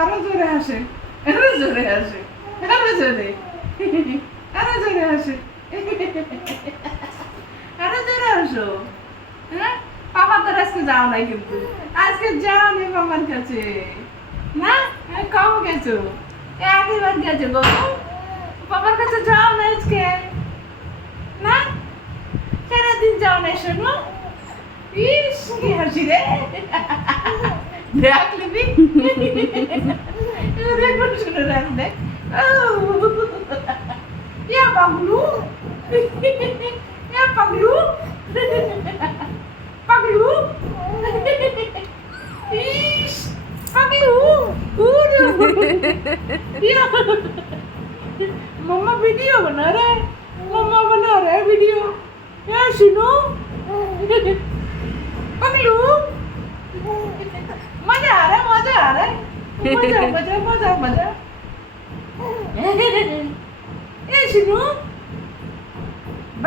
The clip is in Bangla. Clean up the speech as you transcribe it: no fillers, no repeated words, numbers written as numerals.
আরো জোরে আসে, আরো জোরে আসে, আরো জোরে, আরো জোরে আসে, আরো জোরে আসো। হ্যাঁ, পাপা তোর আজকে যাও নাই কিন্তু, আজকে যাও নি বাবার কাছে না? কম গেছো, আগেবার গেছো গো, বাবার কাছে যাও না আজকে না? সারাদিন যাও না শোনো। ইস কি হাসি রে, দেখ লিবি রেকর্ড শুনে রাখ দেখ। ইয়া পাগলু, ইয়া পাগলু, পাগলু, ইস পাগলু, ইয়া मम्मा वीडियो बना रहा है, मम्मा बना रहा है वीडियो। यार सुनो पगलू, मजा आ रहा है, मजा आ रहा है, मजा मजा मजा मजा। ये सुनो